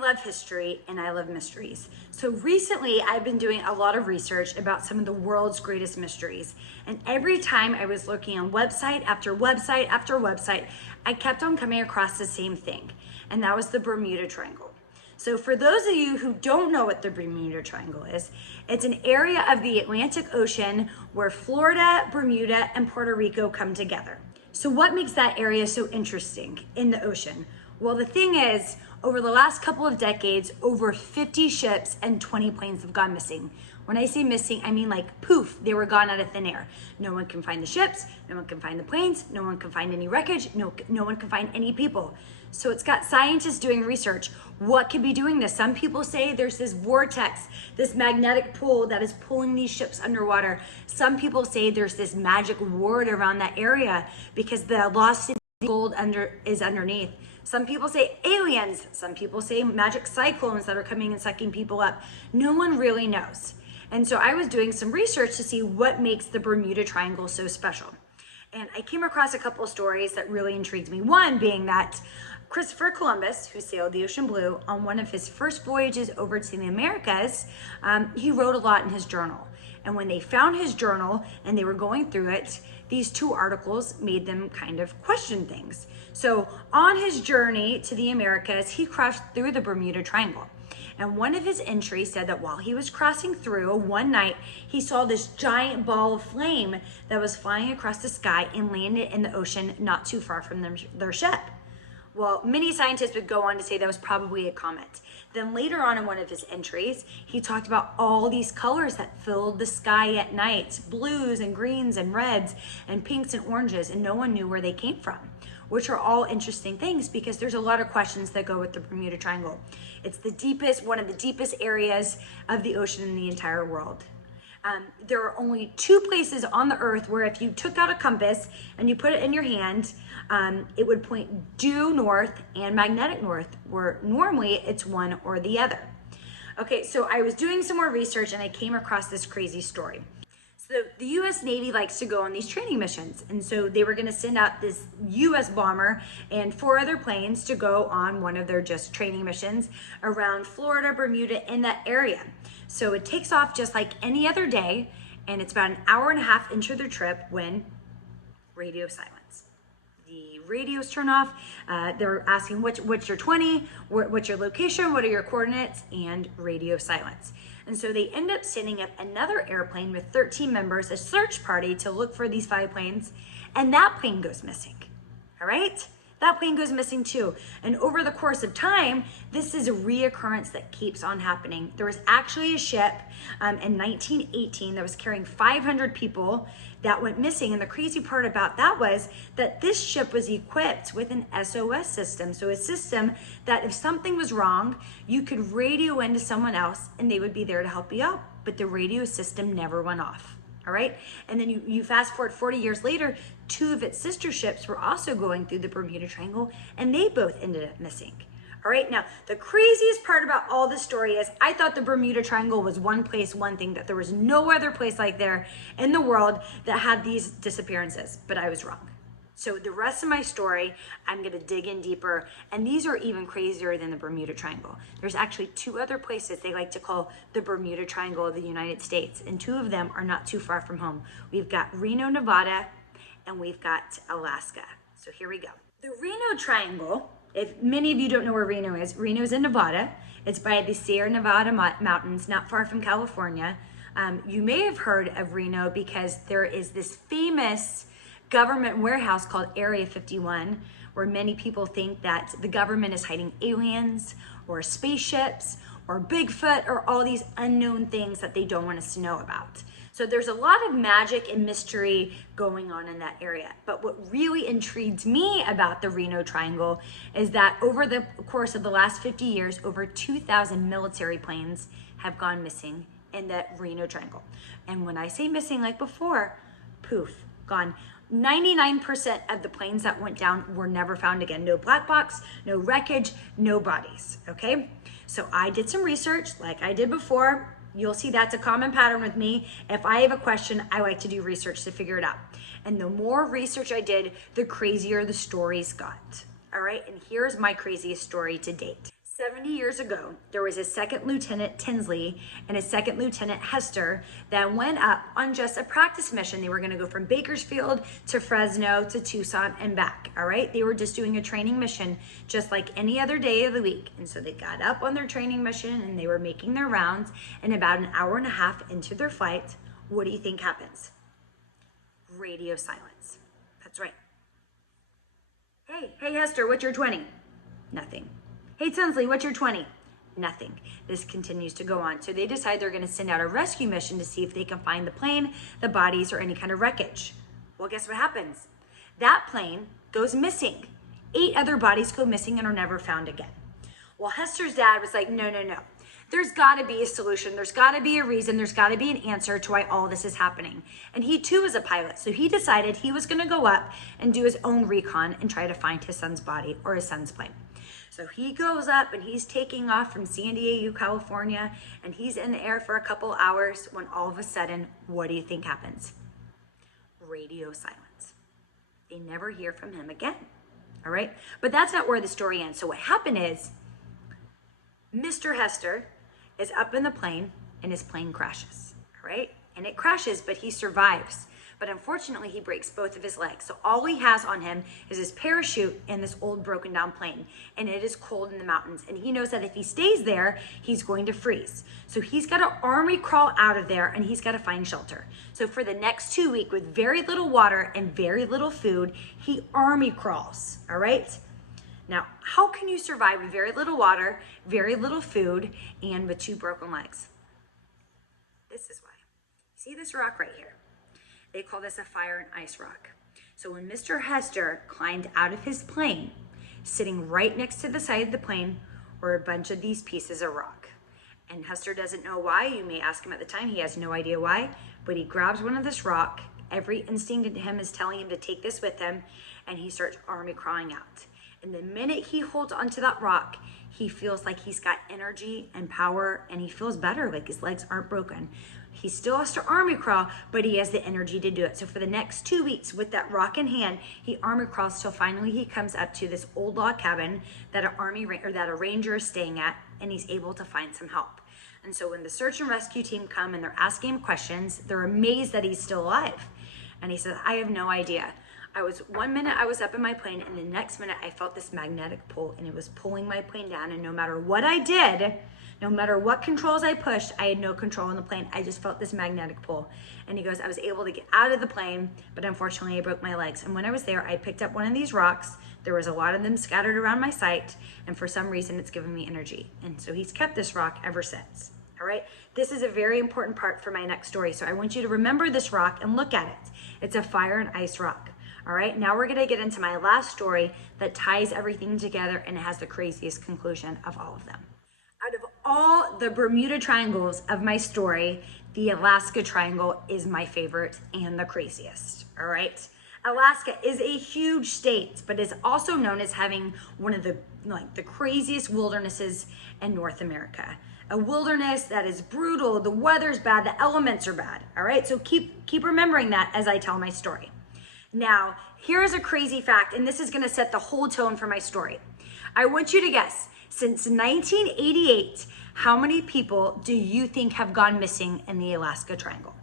love history and I love mysteries. So recently I've been doing a lot of research about some of the world's greatest mysteries. And every time I was looking on website after website after website, I kept on coming across the same thing. And that was the Bermuda Triangle. So for those of you who don't know what the Bermuda Triangle is, it's an area of the Atlantic Ocean where Florida, Bermuda, and Puerto Rico come together. So what makes that area so interesting in the ocean? Well, the thing is, over the last couple of decades, over 50 ships and 20 planes have gone missing. When I say missing, I mean like poof, they were gone out of thin air. No one can find the ships, no one can find the planes, no one can find any wreckage, no one can find any people. So it's got scientists doing research. What could be doing this? Some people say there's this vortex, this magnetic pull that is pulling these ships underwater. Some people say there's this magic ward around that area because the lost city gold is underneath. Some people say aliens. Some people say magic cyclones that are coming and sucking people up. No one really knows. And so I was doing some research to see what makes the Bermuda Triangle so special. And I came across a couple of stories that really intrigued me. One being that Christopher Columbus, who sailed the ocean blue on one of his first voyages over to the Americas, he wrote a lot in his journal. And when they found his journal and they were going through it, these two articles made them kind of question things. So on his journey to the Americas, he crossed through the Bermuda Triangle. And one of his entries said that while he was crossing through one night, he saw this giant ball of flame that was flying across the sky and landed in the ocean not too far from their ship. Well, many scientists would go on to say that was probably a comet. Then later on in one of his entries, he talked about all these colors that filled the sky at night, blues and greens and reds and pinks and oranges, and no one knew where they came from, which are all interesting things because there's a lot of questions that go with the Bermuda Triangle. It's the deepest, one of the deepest areas of the ocean in the entire world. There are only two places on the earth where if you took out a compass and you put it in your hand, it would point due north and magnetic north, where normally it's one or the other. Okay, so I was doing some more research and I came across this crazy story. So the US Navy likes to go on these training missions. And so they were gonna send out this US bomber and 4 other planes to go on one of their just training missions around Florida, Bermuda, in that area. So it takes off just like any other day, and it's about an hour and a half into their trip when radio silence. The radios turn off. They're asking what's your 20, what's your location, what are your coordinates, and radio silence. And so they end up sending up another airplane with 13 members, a search party to look for these 5 planes, and that plane goes missing, all right? That plane goes missing too. And over the course of time, this is a reoccurrence that keeps on happening. There was actually a ship in 1918 that was carrying 500 people that went missing. And the crazy part about that was that this ship was equipped with an SOS system. So a system that if something was wrong, you could radio into someone else and they would be there to help you out. But the radio system never went off. All right. And then you fast forward 40 years later, 2 of its sister ships were also going through the Bermuda Triangle and they both ended up missing. All right. Now, the craziest part about all this story is I thought the Bermuda Triangle was one place, one thing, that there was no other place like there in the world that had these disappearances, but I was wrong. So the rest of my story, I'm going to dig in deeper, and these are even crazier than the Bermuda Triangle. There's actually 2 other places they like to call the Bermuda Triangle of the United States, and 2 of them are not too far from home. We've got Reno, Nevada, and we've got Alaska. So here we go. The Reno Triangle, if many of you don't know where Reno is, Reno's in Nevada. It's by the Sierra Nevada mountains, not far from California. You may have heard of Reno because there is this famous government warehouse called Area 51, where many people think that the government is hiding aliens or spaceships or Bigfoot or all these unknown things that they don't want us to know about. So there's a lot of magic and mystery going on in that area. But what really intrigued me about the Reno Triangle is that over the course of the last 50 years, over 2,000 military planes have gone missing in the Reno Triangle. And when I say missing like before, poof, gone. 99% of the planes that went down were never found again. No black box, no wreckage, no bodies, okay? So I did some research like I did before. You'll see that's a common pattern with me. If I have a question, I like to do research to figure it out. And the more research I did, the crazier the stories got. All right, and here's my craziest story to date. 70 years ago, there was a second lieutenant Tinsley and a second lieutenant Hester that went up on just a practice mission. They were going to go from Bakersfield to Fresno to Tucson and back. All right. They were just doing a training mission just like any other day of the week. And so they got up on their training mission and they were making their rounds. And about an hour and a half into their flight, what do you think happens? Radio silence. That's right. Hey, Hester, what's your 20? Nothing. Hey, Tinsley, what's your 20? Nothing. This continues to go on. So they decide they're going to send out a rescue mission to see if they can find the plane, the bodies, or any kind of wreckage. Well, guess what happens? That plane goes missing. 8 other bodies go missing and are never found again. Well, Hester's dad was like, no. There's got to be a solution. There's got to be a reason. There's got to be an answer to why all this is happening. And he too is a pilot. So he decided he was going to go up and do his own recon and try to find his son's body or his son's plane. So he goes up and he's taking off from San Diego, California, and he's in the air for a couple hours when all of a sudden, what do you think happens? Radio silence. They never hear from him again. All right. But that's not where the story ends. So what happened is Mr. Hester is up in the plane and his plane crashes. All right. And it crashes, but he survives. But unfortunately, he breaks both of his legs. So all he has on him is his parachute and this old broken down plane. And it is cold in the mountains. And he knows that if he stays there, he's going to freeze. So he's got to army crawl out of there and he's got to find shelter. So for the next 2 weeks, with very little water and very little food, he army crawls. All right. Now, how can you survive with very little water, very little food, and with 2 broken legs? This is why. See this rock right here? They call this a fire and ice rock. So when Mr. Hester climbed out of his plane, sitting right next to the side of the plane were a bunch of these pieces of rock. And Hester doesn't know why. You may ask him at the time. He has no idea why. But he grabs one of this rock. Every instinct in him is telling him to take this with him. And he starts army crawling out. And the minute he holds onto that rock, he feels like he's got energy and power. And he feels better, like his legs aren't broken. He still has to army crawl, but he has the energy to do it. So for the next 2 weeks with that rock in hand, he army crawls till finally he comes up to this old log cabin that a ranger is staying at, and he's able to find some help. And so when the search and rescue team come and they're asking him questions, they're amazed that he's still alive. And he says, I have no idea. 1 minute I was up in my plane, and the next minute I felt this magnetic pull, and it was pulling my plane down. And no matter what I did, no matter what controls I pushed, I had no control on the plane. I just felt this magnetic pull. And he goes, I was able to get out of the plane, but unfortunately I broke my legs. And when I was there, I picked up one of these rocks. There was a lot of them scattered around my site. And for some reason, it's given me energy. And so he's kept this rock ever since. All right. This is a very important part for my next story. So I want you to remember this rock and look at it. It's a fire and ice rock. All right. Now we're going to get into my last story that ties everything together, and it has the craziest conclusion of all of them. Out of all the Bermuda Triangles of my story, the Alaska Triangle is my favorite and the craziest. All right. Alaska is a huge state, but is also known as having one of the craziest wildernesses in North America. A wilderness that is brutal. The weather's bad. The elements are bad. All right. So keep remembering that as I tell my story. Now, here's a crazy fact, and this is going to set the whole tone for my story. I want you to guess, since 1988, how many people do you think have gone missing in the Alaska Triangle?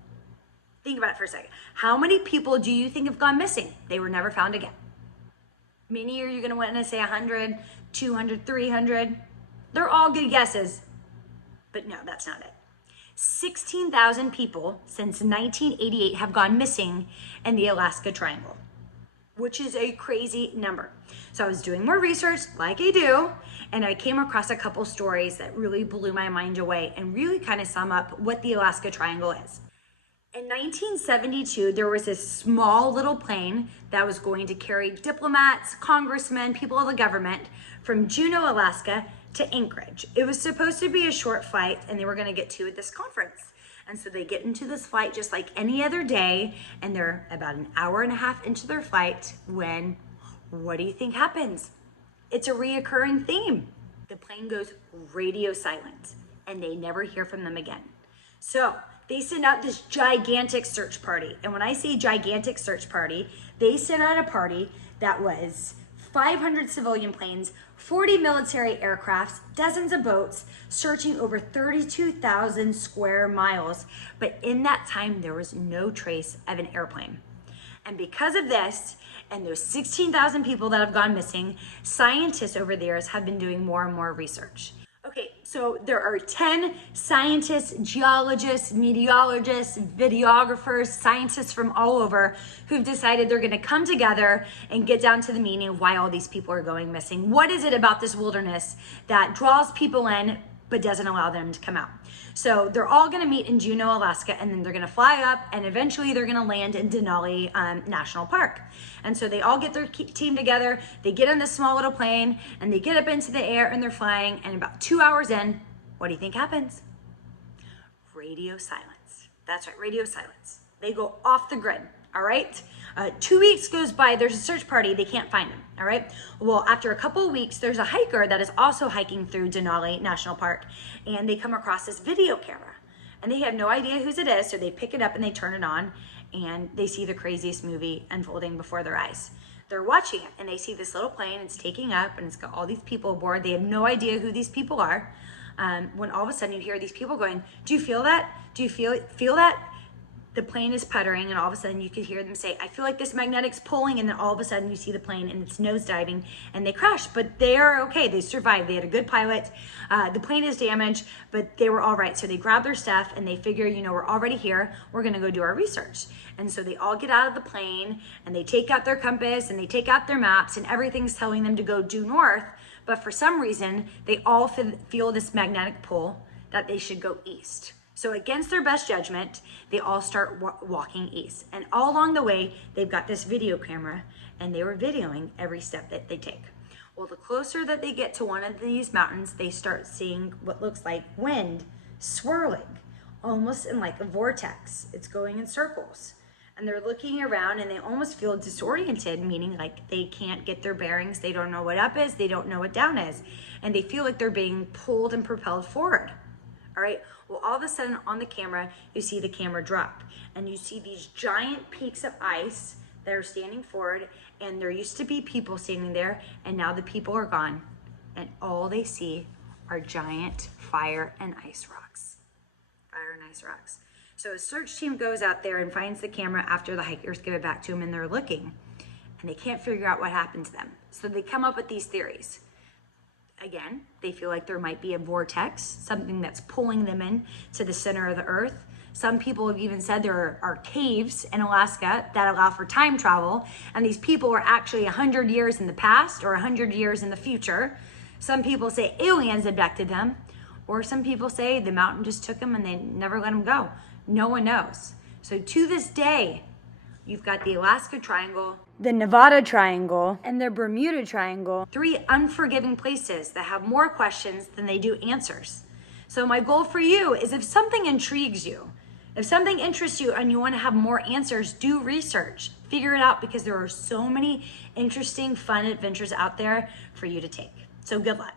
Think about it for a second. How many people do you think have gone missing? They were never found again. Many are you going to want to say 100, 200, 300? They're all good guesses, but no, that's not it. 16,000 people since 1988 have gone missing in the Alaska Triangle, which is a crazy number. So I was doing more research like I do, and I came across a couple stories that really blew my mind away and really kind of sum up what the Alaska Triangle is. In 1972, there was this small little plane that was going to carry diplomats, congressmen, people of the government from Juneau, Alaska to Anchorage. It was supposed to be a short flight, and they were going to get to at this conference. And so they get into this flight just like any other day, and they're about an hour and a half into their flight when, what do you think happens? It's a reoccurring theme. The plane goes radio silent, and they never hear from them again. So they send out this gigantic search party. And when I say gigantic search party, they sent out a party that was 500 civilian planes, 40 military aircrafts, dozens of boats, searching over 32,000 square miles. But in that time, there was no trace of an airplane. And because of this, and those 16,000 people that have gone missing, scientists over the years have been doing more and more research. Okay, so there are 10 scientists, geologists, meteorologists, videographers, scientists from all over who've decided they're gonna come together and get down to the meaning of why all these people are going missing. What is it about this wilderness that draws people in but doesn't allow them to come out? So they're all gonna meet in Juneau, Alaska, and then they're gonna fly up, and eventually they're gonna land in Denali National Park. And so they all get their team together, they get in this small little plane, and they get up into the air, and they're flying, and about 2 hours in, what do you think happens? Radio silence. That's right, radio silence. They go off the grid, all right? 2 weeks goes by, there's a search party, they can't find them, all right? Well, after a couple of weeks, there's a hiker that is also hiking through Denali National Park, and they come across this video camera, and they have no idea whose it is, so they pick it up and they turn it on, and they see the craziest movie unfolding before their eyes. They're watching it, and they see this little plane, it's taking up, and it's got all these people aboard. They have no idea who these people are, when all of a sudden you hear these people going, do you feel that? Do you feel that? The plane is puttering, and all of a sudden you could hear them say, I feel like this magnetic's pulling, and then all of a sudden you see the plane and it's nosediving and they crash, but they are okay. They survived. They had a good pilot. The plane is damaged, but they were all right. So they grab their stuff and they figure, you know, we're already here. We're going to go do our research. And so they all get out of the plane and they take out their compass and they take out their maps, and everything's telling them to go due north. But for some reason, they all feel this magnetic pull that they should go east. So against their best judgment, they all start walking east. And all along the way, they've got this video camera, and they were videoing every step that they take. Well, the closer that they get to one of these mountains, they start seeing what looks like wind swirling, almost in like a vortex. It's going in circles. And they're looking around, and they almost feel disoriented, meaning like they can't get their bearings. They don't know what up is. They don't know what down is. And they feel like they're being pulled and propelled forward. All right, well, all of a sudden on the camera, you see the camera drop, and you see these giant peaks of ice that are standing forward, and there used to be people standing there, and now the people are gone, and all they see are giant fire and ice rocks. Fire and ice rocks. So a search team goes out there and finds the camera after the hikers give it back to them, and they're looking, and they can't figure out what happened to them. So they come up with these theories. Again, they feel like there might be a vortex, something that's pulling them in to the center of the earth. Some people have even said there are caves in Alaska that allow for time travel, and these people were actually 100 years in the past or 100 years in the future. Some people say aliens abducted them, or some people say the mountain just took them and they never let them go. No one knows. So to this day, you've got the Alaska Triangle, the Nevada Triangle, and the Bermuda Triangle. 3 unforgiving places that have more questions than they do answers. So my goal for you is, if something intrigues you, if something interests you and you want to have more answers, do research. Figure it out, because there are so many interesting, fun adventures out there for you to take. So good luck.